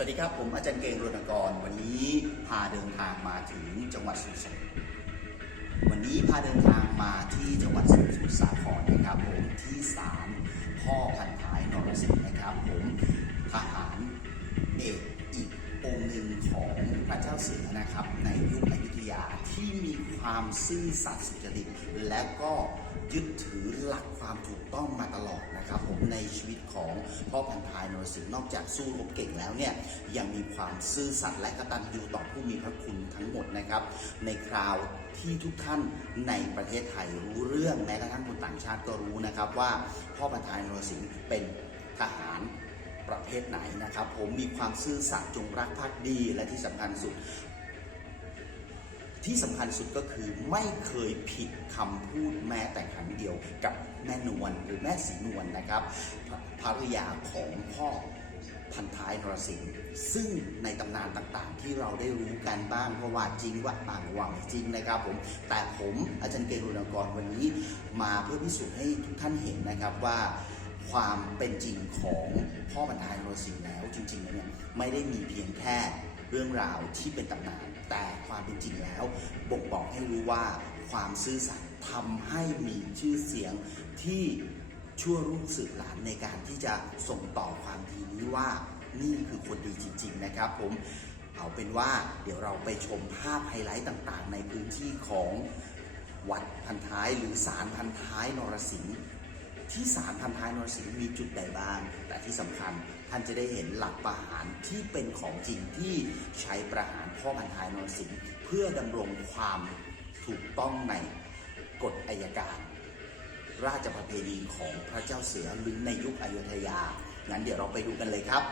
วัสดีครับ ผมอาจารย์เก่งรณกร วันนี้พาเดินทางมาถึงจังหวัดสมุทรสาครวันนี้พาเดินทางมาที่จังหวัดสมุทรสาครนะครับผมที่ศาลพ่อพันท้ายนรสิงห์นะครับผมทหารเอกอีกองค์หนึ่งของพระเจ้าเสือนะครับ ในยุคอยุธยาที่มีความซื่อสัตย์สุจริตและก็ยึดถือหลักความถูก ต้องมาตลอดนะครับผมในชีวิตของพ่อพันทายนรสิงห์นอกจากสู้รบเก่งแล้วเนี่ยยังมีความซื่อสัตย์และกตัญญูต่อผู้มีพระคุณทั้งหมดนะครับ ในคราวที่ทุกท่านในประเทศไทยรู้เรื่องแม้กระทั่งคนต่างชาติก็รู้นะครับว่าพ่อพันทายนรสิงห์เป็นทหารประเภทไหนนะครับ ผมมีความซื่อสัตย์จงรักภักดีและที่สำคัญสุด ที่สำคัญสุดก็คือไม่เคยผิดคำพูดแม้แต่ครั้งเดียวกับแม่นวลหรือแม่สีนวลนะครับภรรยาของพ่อพันท้ายนรสิงห์ซึ่งในตำนานต่างๆ ที่เราได้รู้กันบ้างเพราะว่าจริงว่าบางว่าไม่จริงนะครับผมแต่ผมอาจารย์เกรุณกรวันนี้ มาเพื่อพิสูจน์ให้ทุกท่านเห็นนะครับว่าความเป็นจริงของพ่อบรรทายนรสิงห์แล้วจริงๆแล้วเนี่ยไม่ได้มีเพียงแค่ เรื่องราวที่เป็นตำนาน แต่ความเป็นจริงแล้ว บ่งบอกให้รู้ว่าความซื่อสัตย์ทำให้มีชื่อเสียงที่ชั่วรุ่งสืบหลานในการที่จะส่งต่อความดีนี้ว่านี่คือคนดีจริง ๆ นะครับ ผมเอาเป็นว่าเดี๋ยวเราไปชมภาพไฮไลท์ต่างๆ ในพื้นที่ของวัดพันท้ายหรือศาลพันท้ายนรสิงห์ ที่สารพันท้ายนรสิงห์มีจุดใดบ้าง แต่ที่สำคัญท่านจะได้เห็นหลักประหารที่เป็นของจริงที่ใช้ประหารพ่อพันท้ายนรสิงห์เพื่อดำรงความถูกต้องในกฎอายการ ราชประเพณีของพระเจ้าเสือหรือในยุคอยุธยา งั้นเดี๋ยวเราไปดูกันเลยครับ